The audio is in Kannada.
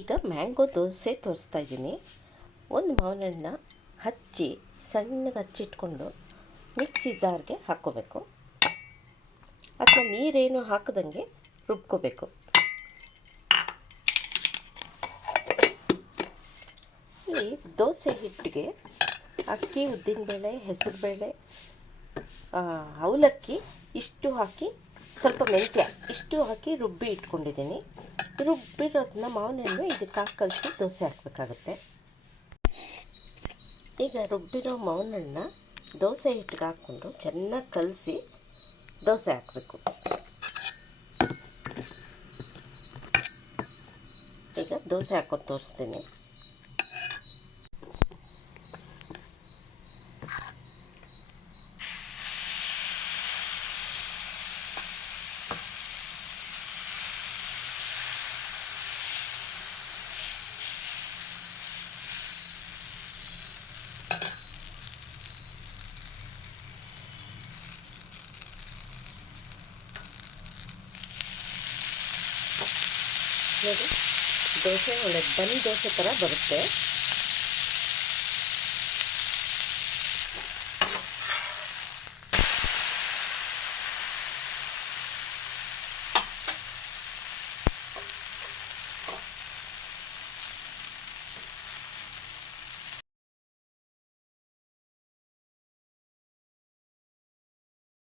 ಈಗ ಮ್ಯಾಂಗೋ ದೋಸೆ ತೋರಿಸ್ತಾ ಇದ್ದೀನಿ. ಒಂದು ಮಾವಿನ ಹಣ್ಣನ್ನ ಹಚ್ಚಿ ಸಣ್ಣಗೆ ಹಚ್ಚಿಟ್ಕೊಂಡು ಮಿಕ್ಸಿ ಜಾರ್ಗೆ ಹಾಕ್ಕೋಬೇಕು. ಅಥವಾ ನೀರೇನು ಹಾಕದಂಗೆ ರುಬ್ಕೋಬೇಕು. ಈ ದೋಸೆ ಹಿಟ್ಟಿಗೆ ಅಕ್ಕಿ ಉದ್ದಿನಬೇಳೆ ಹೆಸರುಬೇಳೆ ಅವಲಕ್ಕಿ ಇಷ್ಟು ಹಾಕಿ ಸ್ವಲ್ಪ ಮೆಂತ್ಯ ಇಷ್ಟು ಹಾಕಿ ರುಬ್ಬಿ ಇಟ್ಕೊಂಡಿದ್ದೀನಿ. ರುಬ್ಬಿರೋದನ್ನ ಮಾವಿನಣ್ಣು ಇದಕ್ಕೆ ಹಾಕಿ ಕಲಸಿ ದೋಸೆ ಹಾಕಬೇಕಾಗುತ್ತೆ. ಈಗ ರುಬ್ಬಿರೋ ಮಾವಿನಣ್ಣ ದೋಸೆ ಹಿಟ್ಟಿಗೆ ಹಾಕ್ಕೊಂಡು ಚೆನ್ನಾಗಿ ಕಲಸಿ ದೋಸೆ ಹಾಕಬೇಕು. ಈಗ ದೋಸೆ ಹಾಕೋ ತೋರಿಸ್ತೀನಿ. ನೋಡಿ ದೋಸೆ ಒಳ್ಳೆ ಬನಿ ದೋಸೆ ಥರ ಬರುತ್ತೆ.